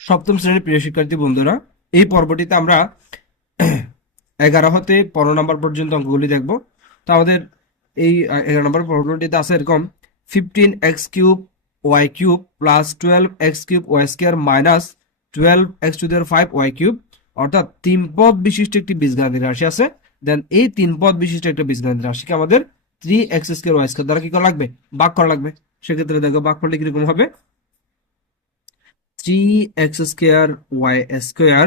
সপ্তম শ্রেণির প্রিয় শিক্ষার্থী বন্ধুরা, এই পর্বটিতে আমরা এগারো হতে পনেরো নম্বর পর্যন্ত অঙ্কগুলি দেখব। তো আমাদের এই এগারো নম্বর পর্বটিতে আছে এরকম fifteen x cube y cube plus twelve x cube y square minus twelve x to the power five y cube অর্থাৎ তিন পদ বিশিষ্ট একটি বীজগাণিতিক রাশি আছে। দেন এই তিন পদ বিশিষ্ট একটা বীজগাণিতিক রাশিকে আমাদের three x square y square দ্বারা কি করা লাগবে? ভাগ করা লাগবে। সেক্ষেত্রে দেখো ভাগফলটি কীরকম হবে। Three x square y square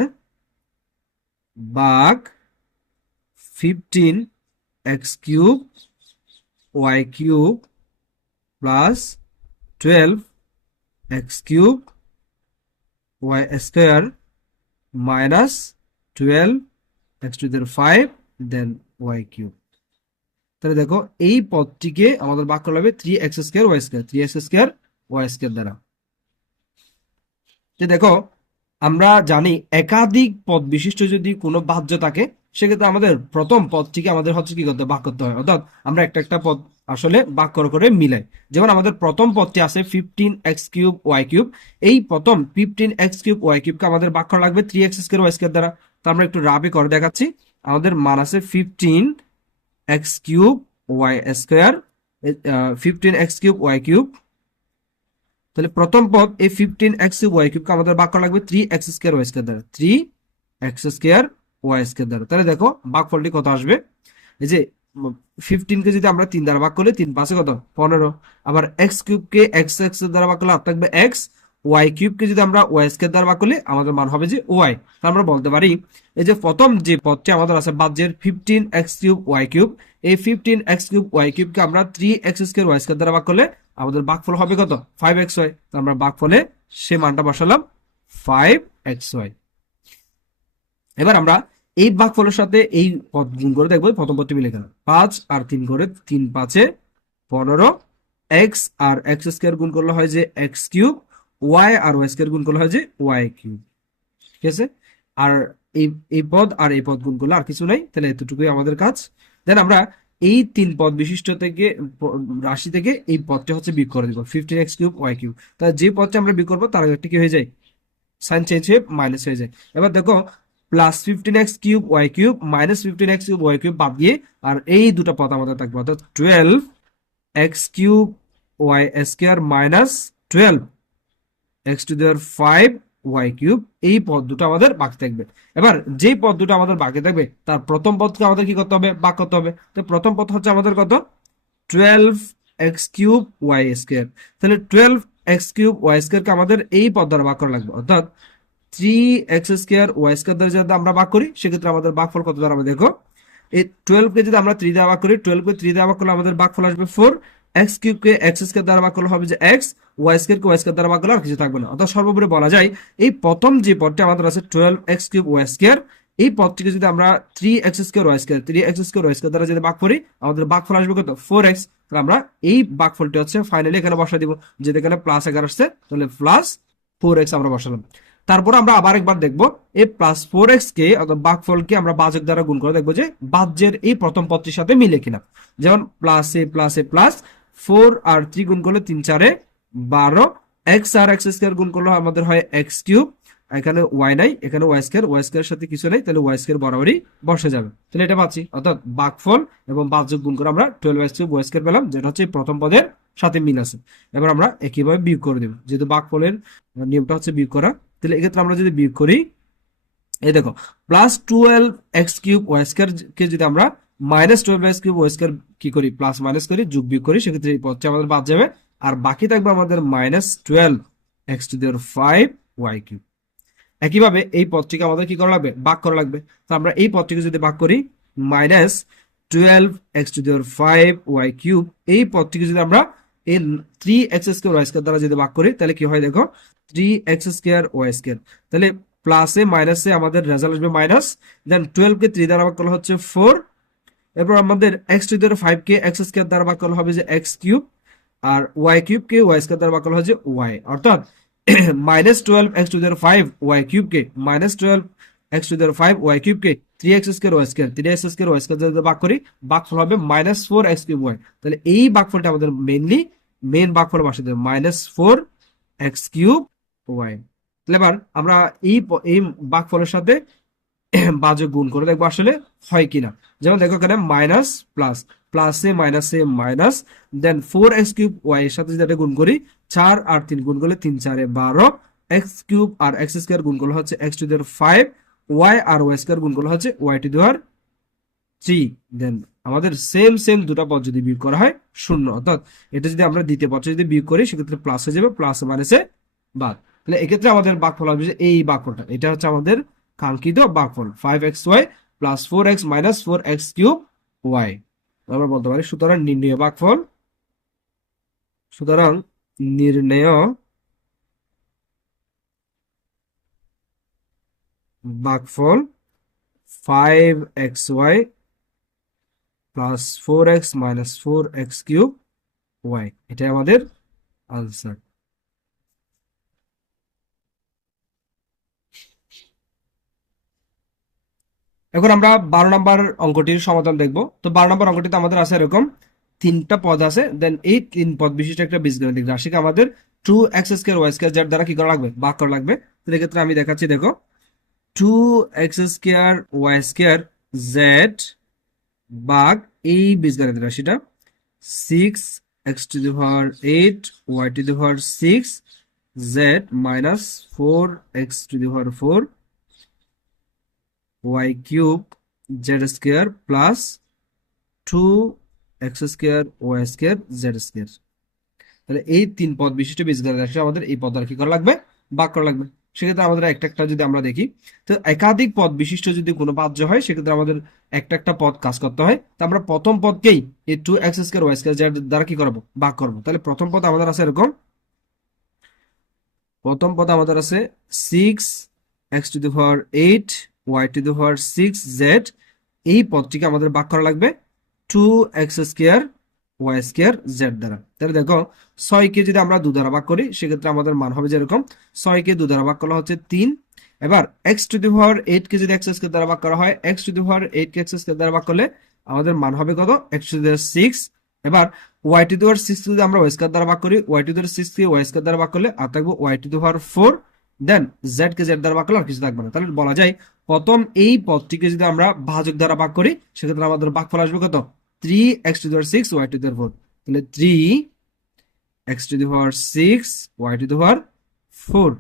বাঘ fifteen x cube y cube plus twelve x cube y square minus twelve x to the five then y cube তাহলে দেখো, এই পদটিকে আমাদের বাক্য লাগবে three x square y square three x square y square দ্বারা। যে দেখো, আমরা জানি একাধিক পদ বিশিষ্ট যদি কোনো বাহ্য থাকে, সেক্ষেত্রে আমাদের প্রথম পদটিকে আমাদের হচ্ছে কি করতে ভাগ করতে হয় অর্থাৎ আমরা একটা একটা পদ আসলে ভাগ করে করে মিলাই। যেমন আমাদের প্রথম পদটি আছে fifteen x cube y cube এই প্রথম ফিফটিন এক্স কিউব ওয়াই কিউবকে আমাদের ভাগ করা লাগবে three x square y square দ্বারা। তো আমরা একটু রাবে করে দেখাচ্ছি। আমাদের মান আছে fifteen x cube y square fifteen x cube y cube তাহলে প্রথম পদ এই ফিফটিন এক্স ওয়াই কিউবকে আমাদের ভাগ করা লাগবে three x square y square দ্বারা। Three x square y square দ্বারা। তাহলে দেখো ভাগফলটি কত আসবে? এই যে ফিফটিনকে যদি আমরা তিন দ্বারা ভাগ করলে তিন পাশে কত? পনেরো। আবার এক্স কিউবকে এক্স এক্স দ্বারা ভাগ করলে থাকবে এক্স ওয়াই কিউবকে যদি আমরা ওয়াই স্কোয়ার দ্বারা ভাগ করলে আমাদের মান হবে যে ওয়াই আমরা বলতে পারি, এই যে প্রথম যে পদটি আমাদের আছে বাজ্যের fifteen x cube y cube এই ফিফটিন এক্স কিউব ওয়াই কিউবকে আমরা three x square y square দ্বারা ভাগ করলে আমাদের ভাগফল হবে কত? ফাইভ এক্স ওয়াই আমরা ভাগফলে সে মানটা বসালাম ফাইভ এক্স ওয়াই এবার আমরা এই ভাগফলের সাথে এই পদ গুণ করে দেখব, প্রথম পদটি মিলে গেল। পাঁচ আর তিন করে তিন পাঁচে পনেরো এক্স আর এক্স স্কোয়ার গুণ করলে হয় যে এক্স কিউব ওয়াই আর ওয়াই স্কোয়ার গুণ করলে হয় যে ওয়াই কিউব ঠিক আছে? আর এই এই পদ আর এই পদ গুণ করলে আর কিছু নাই, তাহলে এতটুকুই আমাদের কাজ। দেন আমরা এই তিন পদ বিশিষ্ট থেকে, রাশি থেকে এই পদটা হচ্ছে বিয়োগ করে দিব fifteen x cube y cube তাহলে যে পদটা আমরা বিয়োগ করব, তার একটা কি হয়ে যায়? সাইন চেঞ্জ হয়ে মাইনাস হয়ে যায়। এবার দেখো plus fifteen x cube y cube minus fifteen x cube y cube বাদ দিয়ে আর এই দুটো পদ আমাদের থাকবে, অর্থাৎ twelve x cube y square minus twelve x to the power five y cube এই পদ দুটো আমাদের বাকি থাকবে। এবার যেই পদ দুটো আমাদের বাকি থাকবে, তার প্রথম পদকে আমাদের কি করতে হবে? বাক করতে হবে। তো প্রথম পদ হচ্ছে আমাদের কত? Twelve x cube y square তাহলে টুয়েলভ এক্স কিউব ওয়াই স্কোয়ারকে আমাদের এই পদ দ্বারা ভাগ করা লাগবে। অর্থাৎ three x square y square দ্বারা যদি আমরা ভাগ করি, সেক্ষেত্রে আমাদের ভাগফল কত দাঁড়াবে দেখো, এই টুয়েলভকে যদি আমরা থ্রি দ্বারা ভাগ করি টুয়েলভকে থ্রি দ্বারা ভাগ করলে আমাদের ভাগফল আসবে ফোর এক্স কিউবকে এক্স স্কোয়ার দ্বারা ভাগ করলে হবে যে এক্স ওয়াই স্কোয়ারকে ওয়াই স্কোয়ার দ্বারা ভাগ করলে আর কিছু থাকবে না। অর্থাৎ সর্বোপরি বলা যায়, এই প্রথম যে পদটি আমাদের আছে twelve x cube y square এই পদটিকে যদি আমরা three x square y square three x square y square দ্বারা যদি ভাগ করি, আমাদের ভাগফল আসবে কত? ফোর এক্স তাহলে আমরা এই ভাগফলটি হচ্ছে ফাইনালি এখানে বসাই দিব। যেটা এখানে প্লাস এগারো আসছে, তাহলে প্লাস ফোর এক্স আমরা বসালাম। তারপর আমরা আবার একবার দেখব, এই প্লাস ফোর এক্স কে অর্থাৎ বাঘফলকে আমরা বাজক দ্বারা গুণ করে দেখব যে বাজ্যের এই প্রথম পদটির সাথে মিলে কিনা। যেমন plus a plus a plus four R three গুণ করলে তিন চারে বারো। এক্স আর এক্স স্কোয়ার গুণ করলে আমাদের হয় এক্স কিউব। এখানে ওয়াই নাই, এখানে ওয়াই স্কোয়ার ওয়াই স্কোয়ার সাথে কিছু নেই, তাহলে ওয়াই স্কোয়ার বরাবরই বসে যাবে। তাহলে এটা পাচ্ছি, অর্থাৎ বাঘফল এবং বাজক গুণ করে আমরা twelve x cube y square পেলাম, যেটা হচ্ছে প্রথম পদের সাথে মিল আছে। এবার আমরা একইভাবে বিয়োগ করে দেবো, যেহেতু বাঘফলের নিয়মটা হচ্ছে বিয়োগ করা, তাহলে এক্ষেত্রে আমরা যদি বিয়োগ করি, এই দেখো plus twelve x cube y square কে যদি আমরা minus twelve x cube y square কি করি? প্লাস মাইনাস করি, যোগ বিয়োগ করি, সেক্ষেত্রে এই পদটা আমাদের বাদ যাবে। আর বাকি থাকবে আমাদের minus twelve x to the power five y cube একইভাবে এই পদটিকে আমাদের কি করা লাগবে? ভাগ করা লাগবে। তো আমরা এই পদটিকে যদি ভাগ করি minus twelve x to the power five y cube এই পদটিকে যদি আমরা এই three x square y square দ্বারা যদি ভাগ করি, তাহলে কি হয় দেখো? Three x square y square তাহলে প্লাসে মাইনাসে আমাদের রেজাল্ট আসবে মাইনাস দেন টুয়েলভ কে থ্রি দ্বারা ভাগ করলে হচ্ছে ফোর এরপর আমাদের x to the power five K x square দ্বারা ভাগ করলে হবে যে এক্স কিউব আর ওয়াই কিউব কে ওয়াই স্কোয়ার দ্বারা ভাগ করলে যে ওয়াই অর্থাৎ minus twelve x to the power five y cube K minus twelve x to the power five y cube K three x square y square three x square y square যদি ভাগ করি, ভাগফল হবে minus four x cube y তাহলে এই ভাগফলটা আমাদের mainly main ভাগফল বসে দেবে minus four x cube y তাহলে এবার আমরা এই এই বাঘফলের সাথে বাজক গুণ করে দেখব আসলে হয় কিনা। যেমন দেখো এখানে মাইনাস প্লাস প্লাসে মাইনাসে minus then four x cube y এর সাথে যদি এটা গুণ করি, চার আর তিন গুণ করলে তিন, চারে বারো এক্স কিউব আর এক্স স্কোয়ার গুণ করলে হচ্ছে x to the power five y R y square গুণ করলে হচ্ছে y to the power three then আমাদের সেম সেম দুটো পদ যদি বিয়োগ করা হয়, শূন্য। অর্থাৎ এটা যদি আমরা দ্বিতীয় পদ যদি বিয়োগ করি, সেক্ষেত্রে প্লাস হয়ে যাবে প্লাস মাইনাসে বাদ। তাহলে এক্ষেত্রে আমাদের বাঘফল হবে যে এই বাঘফলটা এটা হচ্ছে আমাদের কাঙ্ক্ষিত বাঘফল five x y plus four x minus four x cube y আমরা বলতে পারি সুতরাং নির্ণয় বাঘফল সুতরাং নির্ণয় বাঘফল five x y plus four x minus four x cube y এটাই আমাদের আনসার এখন আমরা বারো নম্বর অঙ্কটির সমাধান দেখব। তো বারো নম্বর অঙ্কটিতে আমাদের আছে এরকম তিনটা পদ আছে দেন এই তিন পদ বিশিষ্ট একটা বীজগণিতিক রাশিকে আমাদের two x square y square যার দ্বারা কি করা লাগবে? ভাগ করা লাগবে। তো এক্ষেত্রে আমি দেখাচ্ছি, দেখো। Two x square y square z ভাগ এই বীজগণিত রাশিটা six x to the power eight y to the power six z minus four x to the power four y cube z square plus two x square y square z square তাহলে এই তিন পদ বিশিষ্ট বীজগণিত রাশি আমাদের এই পদ কি করা লাগবে? ভাগ করা লাগবে। সেক্ষেত্রে আমাদের একটা একটা যদি আমরা দেখি, তো একাধিক পদ বিশিষ্ট যদি কোনো বাহ্য হয়, সেক্ষেত্রে আমাদের একটা একটা পদ কাজ করতে হয়। তো আমরা প্রথম পদকেই এই two x square y square z দ্বারা কি করব? ভাগ করব। তাহলে প্রথম পদ আমাদের আছে এরকম। প্রথম পদ আমাদের আছে six x to the power eight y to the power six z এই পদটিকে আমাদের ভাগ করা লাগবে two x square y square z দ্বারা। তাহলে দেখো, ছয়কে যদি আমরা দু দ্বারা ভাগ করি, সেক্ষেত্রে আমাদের মান হবে যেরকম, ছয়কে দু দ্বারা ভাগ করা হচ্ছে তিন। এবার x to the power eight কে যদি এক্স স্কোয়ার দ্বারা ভাগ করা হয় x to the power eight K x square দ্বারা ভাগ করলে আমাদের মান হবে কত? X to the power six এবার y to the power six যদি আমরা ওয়াই স্কোয়ার দ্বারা ভাগ করি y to the power six K y square দ্বারা ভাগ করলে আর থাকবে y to the power four then z K z দ্বারা ভাগ করলে আর কিছু থাকবে না। তাহলে বলা যায় প্রথম এই পদটিকে যদি আমরা ভাজক দ্বারা ভাগ করি, সেক্ষেত্রে আমাদের ভাগফল আসবে কত? Three x to the six y to the four তাহলে three x to the six y to the power four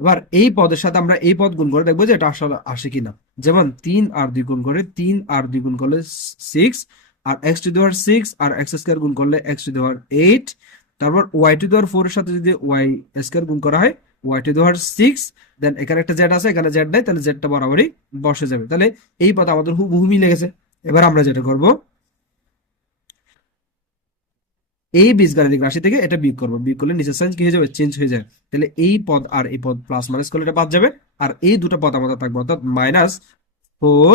এবার এই পদের সাথে আমরা এই পদ গুণ করে দেখব যে এটা আসলে আসে কিনা। যেমন তিন আর দুই গুণ করে তিন আর দুই গুণ করলে six R x to the power six R x square গুণ করলে x to the power eight তারপর y to the power four এর সাথে যদি ওয়াই স্কোয়ার গুণ করা হয় ওয়াই সিক্স দেন এখানে একটা জেড আছে, এখানে জেড নাই, তাহলে জেডটা বরাবরই বসে যাবে। তাহলে এই পদ আমাদের এবার আমরা যেটা করব, এই বীজগাণিতিক রাশি থেকে এটা বিয়োগ করব। বিয়োগ করলে নিচের কি হয়ে যাবে? চেঞ্জ হয়ে যাবে তাহলে এই পদ আর এই পদ প্লাস মাইনাস করলে এটা বাদ যাবে। আর এই দুটো পদ আমাদের থাকবে অর্থাৎ minus four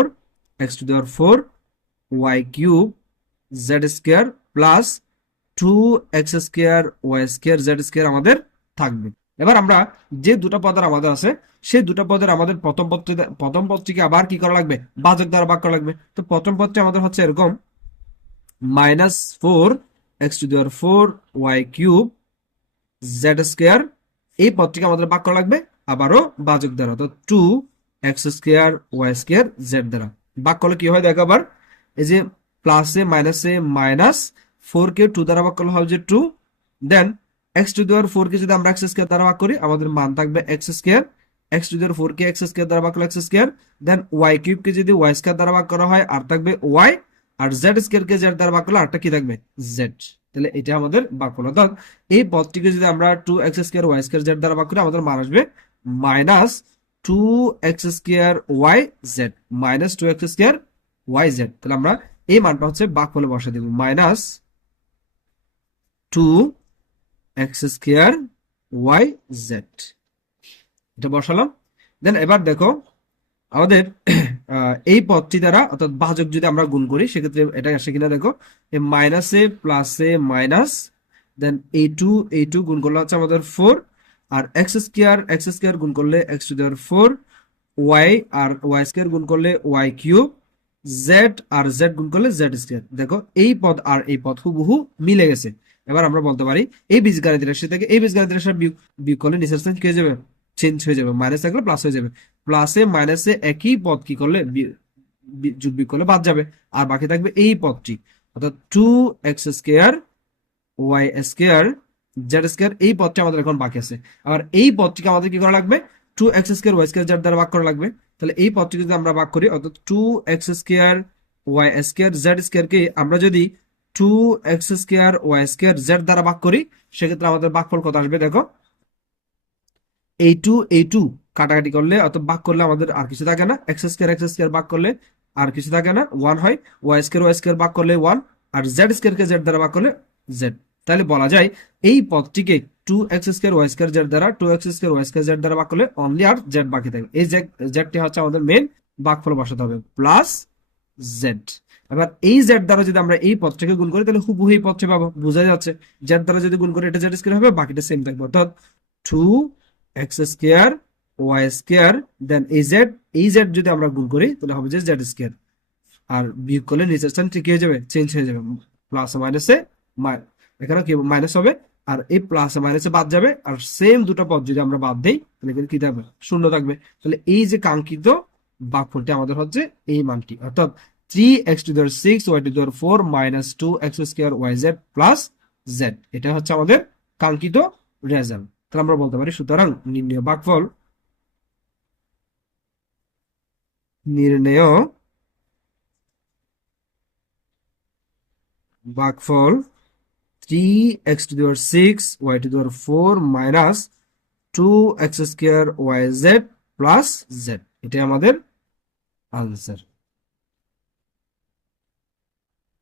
x to the power four y cube z square plus two x square y square z square আমাদের থাকবে। এবার আমরা যে দুটা পদের আমাদের আছে, সেই দুটা পদের আমাদের প্রথম পদটি প্রথম পদটিকে আবার কি করা লাগবে? বাজক দ্বারা ভাগ করা লাগবে। তো প্রথম পদটি আমাদের হচ্ছে এরকম minus four x to the power four y cube z square এই পদটিকে আমাদের ভাগ করা লাগবে, আবারও বাজক দ্বারা তো two x square y square z দ্বারা। ভাগ করলে কি হয় দেখো আবার, এই যে প্লাসে মাইনাসে মাইনাস ফোর কে টু দ্বারা ভাগ করলে হবে যে two then x to the power four কে যদি আমরা এক্স স্কোয়ার দ্বারা ভাগ করি, আমাদের মান থাকবে x square. X to the power four K x square দ্বারা ভাগ করলে x square. Then y cube কে যদি ওয়াই স্কোয়ার দ্বারা ভাগ করা হয়, আর থাকবে ওয়াই। আর জেড স্কোয়ার কে জেড দ্বারা ভাগ করলে আরটা কি থাকবে? জেড। তাহলে এটা আমাদের ভাগ করল। অর্থাৎ এই পদটিকে যদি আমরা two x square, y square, z দ্বারা ভাগ করি, আমাদের মান আসবে minus two x square, y z. Minus two x square, y z. তাহলে আমরা এই মানটা হচ্ছে ভাগ ফলে বসে দেব। Minus two x square y z এটা বসালাম। দেন এবার দেখো, আমাদের এই পদটি দ্বারা, অর্থাৎ ভাজক যদি আমরা গুণ করি, সেক্ষেত্রে এটা আসে কিনা দেখো এই মাইনাসে প্লাসে মাইনাস দেন এই টু এই টু গুণ করলে হচ্ছে আমাদের ফোর আর এক্স স্কোয়ার এক্স স্কোয়ার গুণ করলে x to the power four y R y square গুণ করলে ওয়াই কিউব জেড আর জেড গুণ করলে জেড স্কোয়ার দেখো, এই পদ আর এই পদ হুবহু মিলে গেছে। এবার আমরা বলতে পারি, এই বীজগাণিত রাশি থেকে এই বীজগাণিত রাশি বিয়োগ করলে নিচের সাইন কি হয়ে যাবে? চেঞ্জ হয়ে যাবে। মাইনাস থাকলে প্লাস হয়ে যাবে। প্লাসে মাইনাসে একই পদ কি করলে যোগ বিয়োগ করলে বাদ যাবে। আর বাকি থাকবে এই পদটি। অর্থাৎ two x square y square z square এই পদটি আমাদের এখন বাকি আছে। আর এই পদটিকে আমাদের কি করা লাগবে? Two x square y square z দ্বারা ভাগ করা লাগবে। তাহলে এই পদটিকে যদি আমরা ভাগ করি, অর্থাৎ two x square y square z স্কোয়ারকে আমরা যদি two x square y square z দ্বারা ভাগ করি, সেক্ষেত্রে আমাদের ভাগফল কত আসবে দেখো? এই টু এই টু কাটাকাটি করলে, অর্থাৎ ভাগ করলে আমাদের আর কিছু থাকে না। এক্স স্কোয়ার এক্স স্কোয়ার ভাগ করলে আর কিছু থাকে না ওয়ান হয়। ওয়াই স্কোয়ার ওয়াই স্কোয়ার ভাগ করলে ওয়ান আর জেড স্কোয়ারকে জেড দ্বারা ভাগ করলে জেড তাহলে বলা যায়, এই পদটিকে two x square y square z দ্বারা two x square y square z দ্বারা ভাগ করলে অনলি আর জেড বাকি থাকবে। এই জেডটি হচ্ছে আমাদের মেন ভাগফল বসাতে হবে প্লাস জেড এবার এই জেড দ্বারা যদি আমরা এই পদটাকে গুণ করি, তাহলে হুবহু এই পদটা পাবো। বোঝা যাচ্ছে? জেড দ্বারা যদি গুণ করি, এটা জেড স্কোয়ার হবে, বাকিটা সেম থাকবে। অর্থাৎ two x square y square then এই জেড এই জেড যদি আমরা গুণ করি, তাহলে হবে যে জেড স্কোয়ার আর বিয়োগ করলে নিচের স্থান ঠিক হয়ে যাবে চেঞ্জ হয়ে যাবে। প্লাস মাইনাসে এখানে কি মাইনাস হবে? আর এই প্লাস মাইনাসে বাদ যাবে, আর সেম দুটো পদ যদি আমরা বাদ দেই, তাহলে এখানে কি থাকবে? শূন্য থাকবে। তাহলে এই যে কাঙ্ক্ষিত ভাগফলটি আমাদের হচ্ছে এই মানটি। অর্থাৎ three x to the power six y to the power four minus two x square y z plus z এটা হচ্ছে আমাদের কাঙ্ক্ষিত রেজাল্ট। তাহলে আমরা বলতে পারি সুতরাং নির্ণয় ভাগফল নির্ণয় ভাগফল three x to the power six y to the power four minus two x square y z plus z এটাই আমাদের আনসার